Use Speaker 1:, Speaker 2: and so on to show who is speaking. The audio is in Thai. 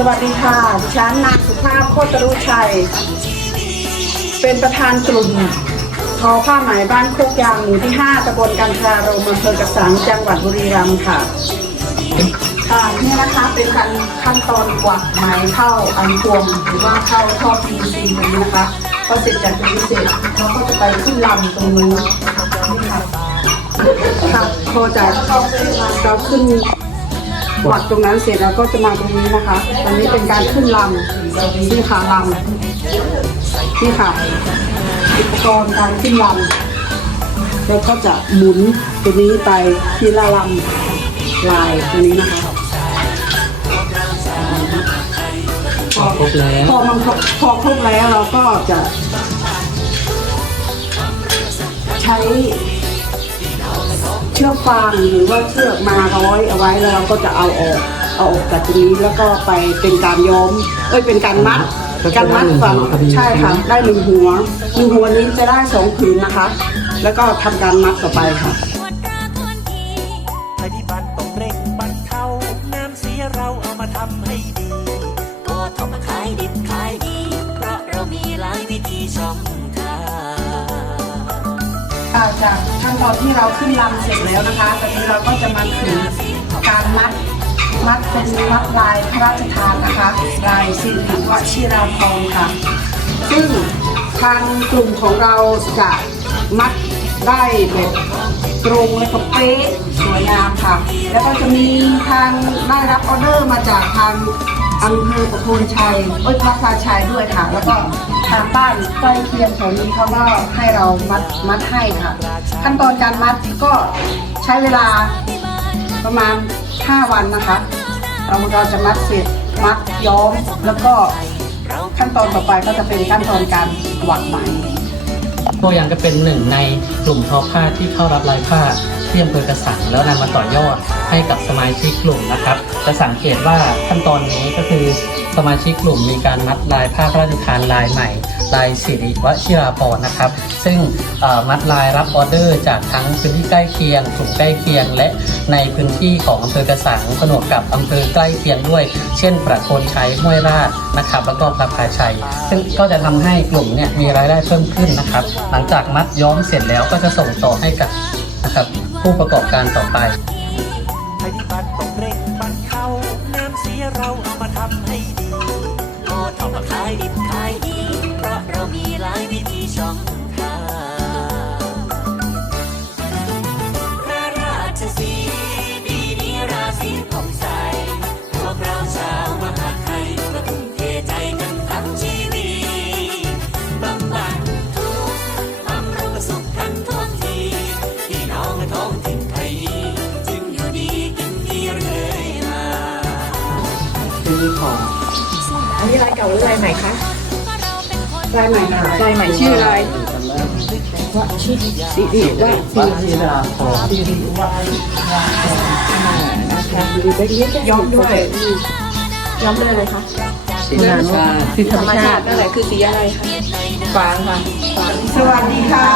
Speaker 1: สวัสดีค่ะ ดิฉันนางสุภาพโคตรุชัย เป็นประธานกลุ่มทอผ้าไหมบ้านโคกยางหมู่ที่ 5ตำบลกันทรารมอำเภอกระสังจังหวัดบุรีรัมย์ค่ะค่ะนี่นะคะเป็นขั้นขั้นตอนกวักไหมเข้าอันพวงหรือว่าเข้าท่อ PVC ตรงนี้นะคะพอเสร็จจากตรงนี้เสร็จเราก็จะไปขึ้นลำตรงนู้นนี่ค่ะค่ะพอจากเราขึ้น กวักตรงนั้นเสร็จแล้วก็จะมาตรงนี้นะคะอันนี้เป็นการขึ้นลำนี่ค่ะลำนี่ค่ะอุปกรณ์การขึ้นลำแล้วก็จะหมุนตัวนี้ไปทีละลำลายตัวนี้นะคะ
Speaker 2: ครบแล้ว
Speaker 1: พอมันพอครบแล้วเราก็จะใช้ เชือกฟางหรือว่าเชือกมาร้อยเอาไว้แล้วเราก็จะเอาออกเอาออกจากตรงนี้แล้วก็ไปเป็นการย้อม เอ้ยเป็นการมัดการมัดฝั่งใช่ค่ะได้หนึ่งหัวหนึ่งหัวนี้จะได้สองผืนนะคะ แล้วก็ทำการมัดต่อไปค่ะ จากขั้นตอนที่เราขึ้นลำเสร็จแล้วนะคะ ตอนนี้เราก็จะมาถึงการมัดมัดเป็นมัดลายพระราชทานนะคะลายสิริวชิราพรณ์ค่ะ ซึ่งทางกลุ่มของเราจะมัดได้แบบตรงและก็เป๊ะสวยงามค่ะ แล้วก็จะมีทางได้รับออเดอร์มาจากทาง อำเภอประโคนชัยเอ้ยพระพาชัยด้วยค่ะ แล้วก็ทางบ้านใกล้เคียงแถวนี้เขาก็ให้เรามัดมัดให้ค่ะ ขั้นตอนการมัดก็ใช้เวลาประมาณ 5 วันนะคะ เราเราจะมัดเสร็จมัดย้อมแล้วก็ขั้นตอนต่อไปก็จะเป็นขั้นตอนการหวักไหม
Speaker 2: พวกยังก็เป็นหนึ่งในกลุ่มทอผ้าที่เข้ารับลายผ้าที่อำเภอกระสังแล้วนำมาต่อยอด ให้กับสมาชิกกลุ่มนะครับ จะสังเกตว่าขั้นตอนนี้ก็คือสมาชิกกลุ่มมีการมัดลายผ้าพระราชทานลายใหม่ ลายสิริวชิราพรณ์นะครับ ซึ่งมัดลายรับออเดอร์จากทั้งพื้นที่ใกล้เคียงกลุ่มใกล้เคียง และในพื้นที่ของอำเภอกระสังผนวกกับอำเภอใกล้เคียงด้วย เช่น ประโคนชัยห้วยราชนะครับ แล้วก็พระพาชัย ซึ่งก็จะทำให้กลุ่มเนี่ยมีรายได้เพิ่มขึ้นนะครับ หลังจากมัดย้อมเสร็จแล้วก็จะส่งต่อให้กับนะครับผู้ประกอบการต่อไปำ
Speaker 3: ให้ดี
Speaker 4: โอท็อปขายดิบขายดี เพราะเรามีหลายวิธีช่อง
Speaker 5: อันนี้ลายเก่าหรือลายใหม่คะ
Speaker 1: ลายใหม่ค่ะ
Speaker 5: ลายใหม่ชื่ออะไรวชิสิริวะสิรินะคะดูไปเรียนย้อมด้วยย้อมด้วยอะไรคะ
Speaker 2: สีธรรมชาติ
Speaker 5: สีธรรมชาตินั่นแหละคือสีอะไรคะฟางค่ะฟาง
Speaker 1: สวัสดีค่ะ